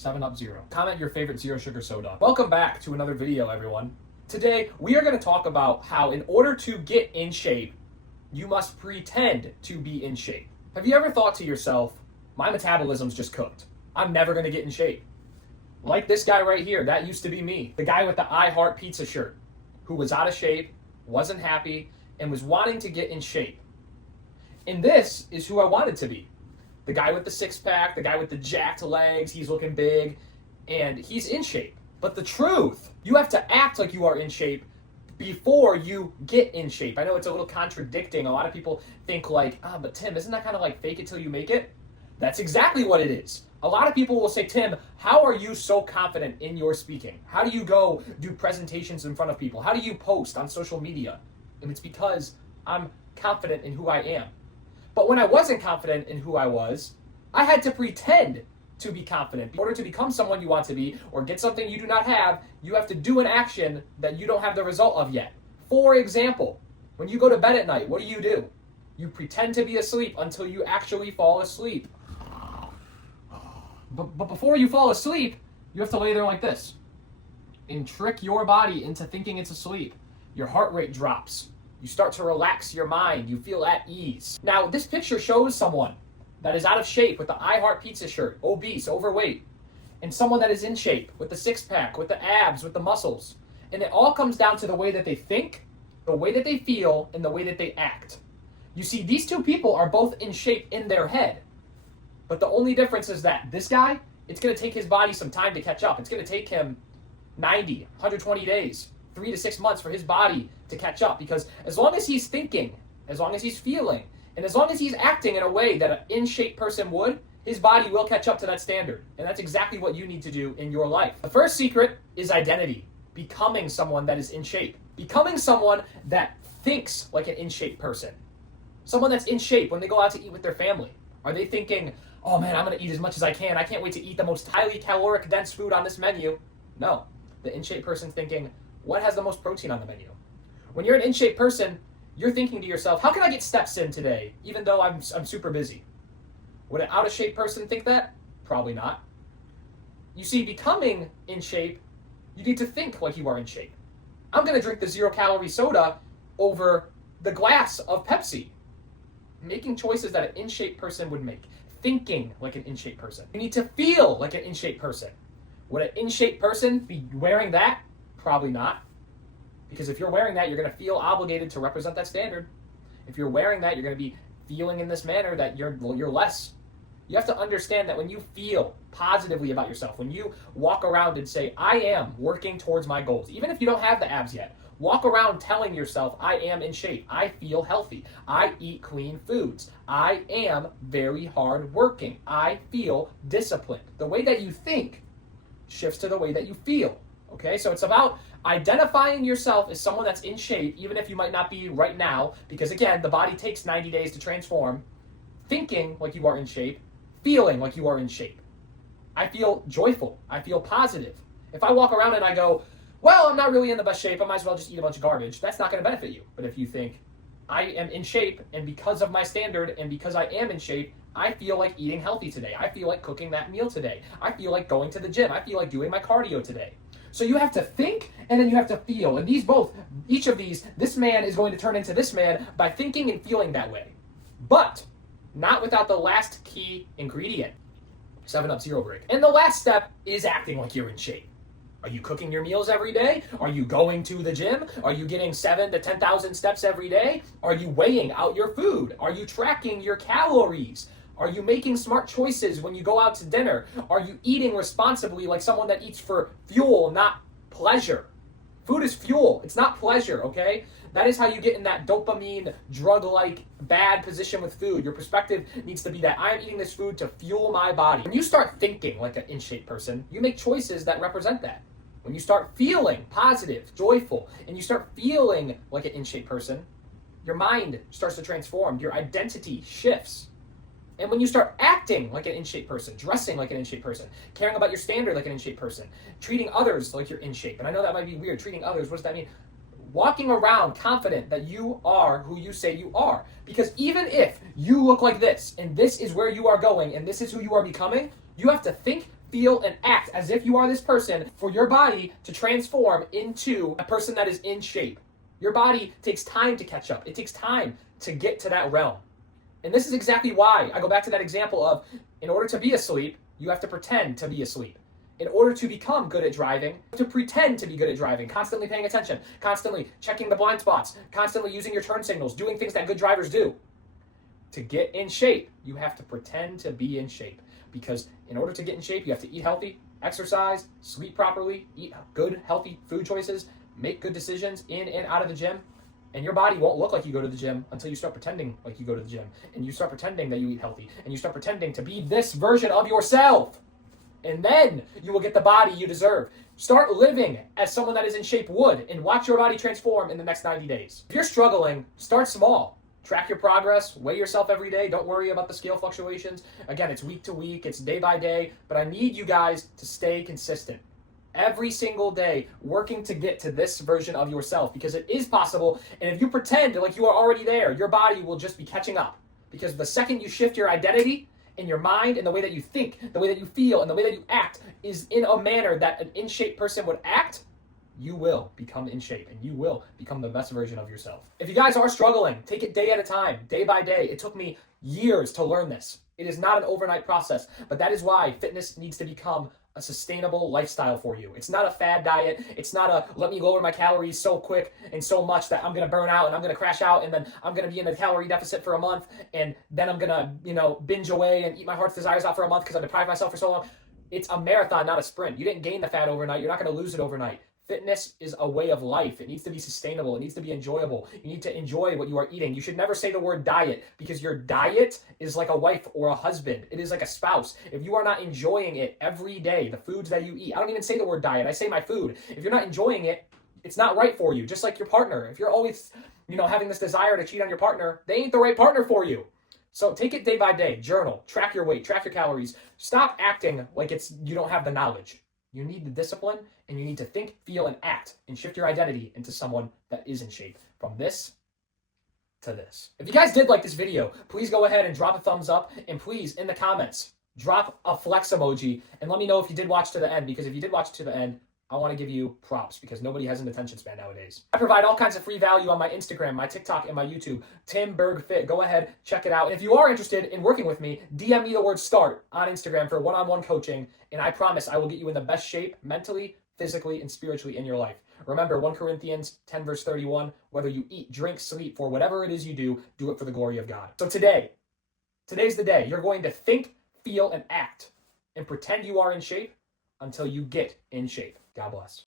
7-Up Zero. Comment your favorite zero sugar soda. Welcome back to another video, everyone. Today, we are going to talk about how in order to get in shape, you must pretend to be in shape. Have you ever thought to yourself, my metabolism's just cooked. I'm never going to get in shape. Like this guy right here, that used to be me. The guy with the I Heart Pizza shirt, who was out of shape, wasn't happy, and was wanting to get in shape. And this is who I wanted to be. The guy with the six-pack, the guy with the jacked legs, he's looking big, and he's in shape. But the truth, you have to act like you are in shape before you get in shape. I know it's a little contradicting. A lot of people think like, but Tim, isn't that kind of like fake it till you make it? That's exactly what it is. A lot of people will say, Tim, how are you so confident in your speaking? How do you go do presentations in front of people? How do you post on social media? And it's because I'm confident in who I am. But when I wasn't confident in who I was, I had to pretend to be confident. In order to become someone you want to be or get something you do not have, you have to do an action that you don't have the result of yet. For example, when you go to bed at night, what do? You pretend to be asleep until you actually fall asleep. But before you fall asleep, you have to lay there like this and trick your body into thinking it's asleep. Your heart rate drops. You start to relax your mind. You feel at ease. Now, this picture shows someone that is out of shape with the I Heart Pizza shirt, obese, overweight, and someone that is in shape with the six-pack, with the abs, with the muscles. And it all comes down to the way that they think, the way that they feel, and the way that they act. You see, these two people are both in shape in their head. But the only difference is that this guy, it's going to take his body some time to catch up. It's going to take him 90, 120 days, 3 to 6 months for his body to catch up. Because as long as he's thinking, as long as he's feeling, and as long as he's acting in a way that an in-shape person would, his body will catch up to that standard. And that's exactly what you need to do in your life. The first secret is identity. Becoming someone that is in shape. Becoming someone that thinks like an in-shape person. Someone that's in shape when they go out to eat with their family. Are they thinking, oh man, I'm going to eat as much as I can. I can't wait to eat the most highly caloric dense food on this menu. No. The in-shape person's thinking, what has the most protein on the menu? When you're an in-shape person, you're thinking to yourself, how can I get steps in today, even though I'm super busy? Would an out-of-shape person think that? Probably not. You see, becoming in shape, you need to think like you are in shape. I'm going to drink the zero-calorie soda over the glass of Pepsi. Making choices that an in-shape person would make. Thinking like an in-shape person. You need to feel like an in-shape person. Would an in-shape person be wearing that? Probably not. Because if you're wearing that, you're going to feel obligated to represent that standard. If you're wearing that, you're going to be feeling in this manner that you're less. You have to understand that when you feel positively about yourself, when you walk around and say, I am working towards my goals, even if you don't have the abs yet, walk around telling yourself, I am in shape. I feel healthy. I eat clean foods. I am very hard working. I feel disciplined. The way that you think shifts to the way that you feel. Okay, so it's about identifying yourself as someone that's in shape, even if you might not be right now, because again, the body takes 90 days to transform. Thinking like you are in shape, feeling like you are in shape. I feel joyful. I feel positive. If I walk around and I go, well, I'm not really in the best shape, I might as well just eat a bunch of garbage, that's not going to benefit you. But if you think, I am in shape, and because of my standard, and because I am in shape, I feel like eating healthy today. I feel like cooking that meal today. I feel like going to the gym. I feel like doing my cardio today. So you have to think, and then you have to feel. And each of these, this man is going to turn into this man by thinking and feeling that way. But not without the last key ingredient, 7-Up Zero Break. And the last step is acting like you're in shape. Are you cooking your meals every day? Are you going to the gym? Are you getting 7,000 to 10,000 steps every day? Are you weighing out your food? Are you tracking your calories? Are you making smart choices when you go out to dinner? Are you eating responsibly like someone that eats for fuel, not pleasure? Food is fuel. It's not pleasure, okay? That is how you get in that dopamine, drug-like, bad position with food. Your perspective needs to be that I am eating this food to fuel my body. When you start thinking like an in-shape person, you make choices that represent that. When you start feeling positive, joyful, and you start feeling like an in-shape person, your mind starts to transform. Your identity shifts. And when you start acting like an in-shape person, dressing like an in-shape person, caring about your standard like an in-shape person, treating others like you're in shape, and I know that might be weird, treating others, what does that mean? Walking around confident that you are who you say you are. Because even if you look like this, and this is where you are going, and this is who you are becoming, you have to think, feel, and act as if you are this person for your body to transform into a person that is in shape. Your body takes time to catch up. It takes time to get to that realm. And this is exactly why I go back to that example of, in order to be asleep, you have to pretend to be asleep. In order to become good at driving, to pretend to be good at driving, constantly paying attention, constantly checking the blind spots, constantly using your turn signals, doing things that good drivers do. To get in shape, you have to pretend to be in shape. Because in order to get in shape, you have to eat healthy, exercise, sleep properly, eat good, healthy food choices, make good decisions in and out of the gym. And your body won't look like you go to the gym until you start pretending like you go to the gym. And you start pretending that you eat healthy. And you start pretending to be this version of yourself. And then you will get the body you deserve. Start living as someone that is in shape would, and watch your body transform in the next 90 days. If you're struggling, start small. Track your progress, weigh yourself every day. Don't worry about the scale fluctuations. Again, it's week to week, it's day by day, but I need you guys to stay consistent. Every single day, working to get to this version of yourself, because it is possible. And if you pretend like you are already there, your body will just be catching up. Because the second you shift your identity and your mind and the way that you think, the way that you feel, and the way that you act is in a manner that an in-shape person would act, you will become in shape and you will become the best version of yourself. If you guys are struggling, take it day at a time, day by day. It took me years to learn this. It is not an overnight process, but that is why fitness needs to become a sustainable lifestyle for you. It's not a fad diet. It's not a let me lower my calories so quick and so much that I'm going to burn out and I'm going to crash out and then I'm going to be in a calorie deficit for a month and then I'm going to, binge away and eat my heart's desires out for a month because I deprived myself for so long. It's a marathon, not a sprint. You didn't gain the fat overnight. You're not going to lose it overnight. Fitness is a way of life. It needs to be sustainable. It needs to be enjoyable. You need to enjoy what you are eating. You should never say the word diet because your diet is like a wife or a husband. It is like a spouse. If you are not enjoying it every day, the foods that you eat, I don't even say the word diet. I say my food. If you're not enjoying it, it's not right for you. Just like your partner. If you're always, having this desire to cheat on your partner, they ain't the right partner for you. So take it day by day. Journal. Track your weight. Track your calories. Stop acting like you don't have the knowledge. You need the discipline, and you need to think, feel, and act, and shift your identity into someone that is in shape. From this to this. If you guys did like this video, please go ahead and drop a thumbs up, and please, in the comments, drop a flex emoji, and let me know if you did watch to the end, because if you did watch to the end, I want to give you props because nobody has an attention span nowadays. I provide all kinds of free value on my Instagram, my TikTok, and my YouTube, Tim Berg Fit. Go ahead, check it out. And if you are interested in working with me, DM me the word START on Instagram for one-on-one coaching, and I promise I will get you in the best shape mentally, physically, and spiritually in your life. Remember, 1 Corinthians 10 verse 31, whether you eat, drink, sleep, for whatever it is you do it for the glory of God. So today's the day. You're going to think, feel, and act, and pretend you are in shape until you get in shape. God bless.